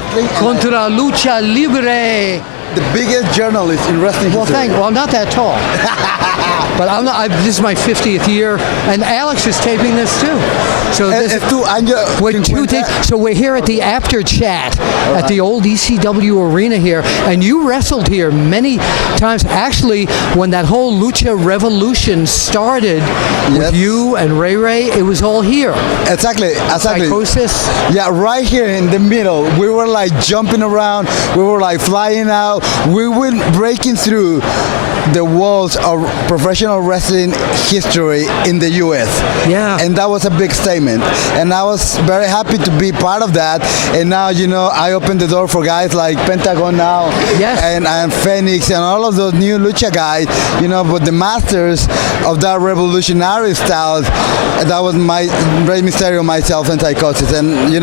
wrestling. Contra Lucha Libre. The biggest journalist in wrestling history. Well, I'm not that tall. But this is my 50th year, and Alex is taping this too. So this we're two things. So we're here at the after chat at the old ECW arena here, and you wrestled here many times. Actually, when that whole Lucha Revolution started with you and Ray Ray, it was all here. Exactly. Psychosis. Yeah, right here in the middle. We were like jumping around. We were like flying out. We were breaking through the walls of professional wrestling history in the U.S. Yeah. And that was a big statement. And I was very happy to be part of that. And now, I opened the door for guys like Pentagon now. Yes. And Phoenix and all of those new lucha guys, but the masters of that revolutionary style, that was my Rey Mysterio, myself, and Psychosis. And,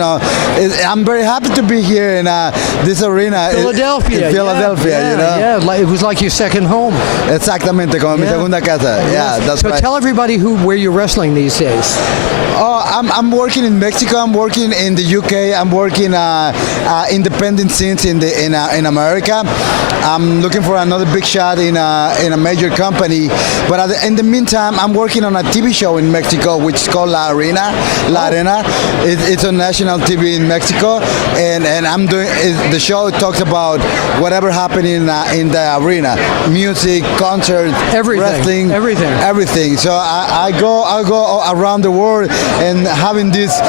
I'm very happy to be here in this arena. Philadelphia. In Philadelphia, Yeah, it was like your second home. Exactamente, como mi segunda casa. Yeah, that's so right. Tell everybody where you're wrestling these days. Oh, I'm working in Mexico. I'm working in the UK. I'm working independent scenes in America. I'm looking for another big shot in a major company. But in the meantime, I'm working on a TV show in Mexico, which is called La Arena. It's on national TV in Mexico, and I'm doing the show. Talks about whatever happened in the arena, music, concerts, everything, wrestling, everything. So I go around the world and having this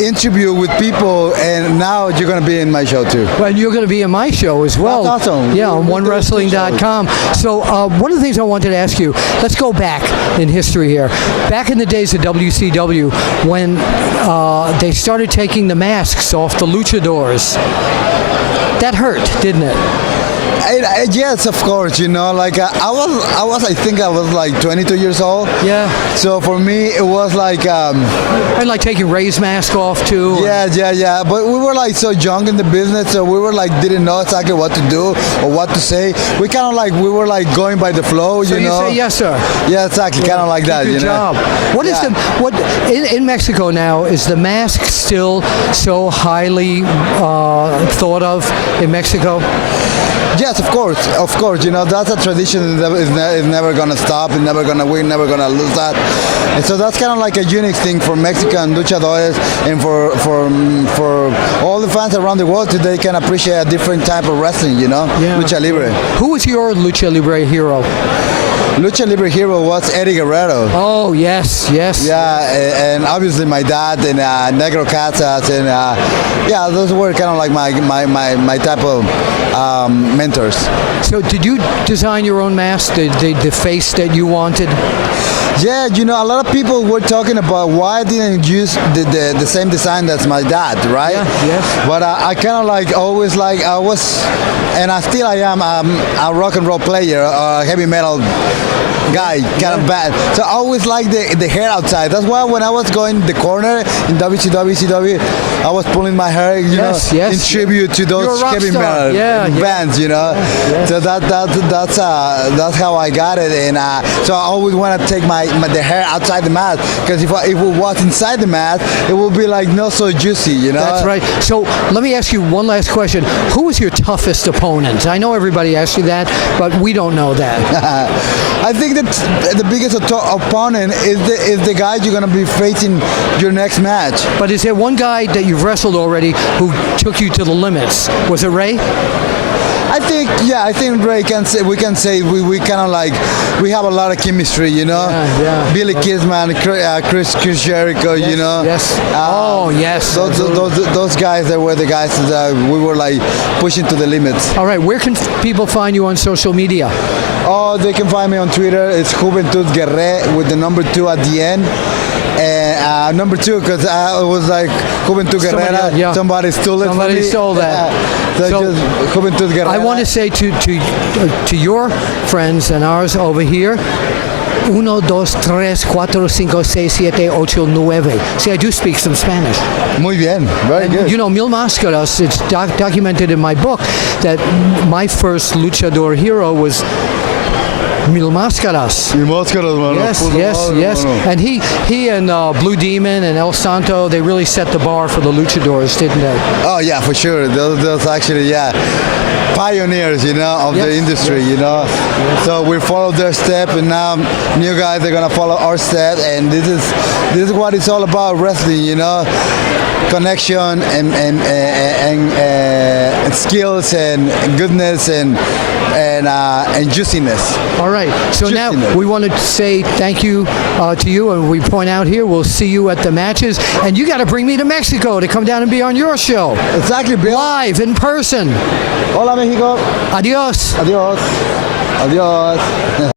interview with people, and now you're going to be in my show too. Well, you're going to be in my show as well. That's awesome. Yeah, on OneWrestling.com. So one of the things I wanted to ask you, let's go back in history here. Back in the days of WCW, when they started taking the masks off the luchadors, that hurt, didn't it? Yes, of course. I think I was like 22 years old. Yeah. So for me, it was like. And like taking Ray's mask off too. Yeah. But we were like so young in the business, so we were like didn't know exactly what to do or what to say. We were like going by the flow. So you say yes, sir. Yeah, exactly. Kind of like that. Good job. What is in Mexico now? Is the mask still so highly thought of in Mexico? Yes, of course. That's a tradition that is never going to stop. We're never going to lose that. And so that's kind of like a unique thing for Mexican luchadores, and for all the fans around the world today can appreciate a different type of wrestling, Lucha Libre. Who was your Lucha Libre hero? Lucha Libre hero was Eddie Guerrero. Oh, yes. Yeah, and obviously my dad and Negro Casas, and those were kind of like my type of mentors. So did you design your own mask, the face that you wanted? Yeah, a lot of people were talking about why I didn't use the same design as my dad, right? Yeah, yes. But I kind of like always like I was, and I still am a rock and roll player, a heavy metal guy, kind of bad. So I always like the hair outside. That's why when I was going the corner in WCW, I was pulling my hair, in tribute to those heavy metal bands, Yes. So that's how I got it, and so I always want to take the hair outside the mask, because if it was inside the mask, it will be like not so juicy, That's right. So let me ask you one last question. Who was your toughest opponent? I know everybody asks you that, but we don't know that. I think that the biggest opponent is the guy you're going to be facing your next match. But is there one guy that you've wrestled already who took you to the limits? Was it Ray? I think Ray we can say we kind of like, we have a lot of chemistry, Yeah. Billy Kidman, Chris Jericho, Yes. Yes. Those guys, they were the guys that we were like pushing to the limits. All right, where can people find you on social media? Oh, they can find me on Twitter. It's Juventud Guerrera with the number 2 at the end. And number 2, because I was like Juventud Guerrera. Somebody stole it. Somebody stole that. So just Juventud Guerrera. I want to say to your friends and ours over here, 1, 2, 3, 4, 5, 6, 7, 8, 9. See, I do speak some Spanish. Muy bien. Very good. Mil Máscaras, it's documented in my book that my first luchador hero was Mil Máscaras. Yes. And he and Blue Demon and El Santo, they really set the bar for the luchadors, didn't they? Oh yeah, for sure. Those actually, pioneers, of the industry, So we followed their step, and now new guys are gonna follow our step, and this is what it's all about, wrestling, connection and skills and goodness and juiciness. All right. So now we want to say thank you to you, and we point out here we'll see you at the matches, and you got to bring me to Mexico to come down and be on your show. Exactly, Bill. Live in person. Hola, Mexico. Adios. Adios. Adios.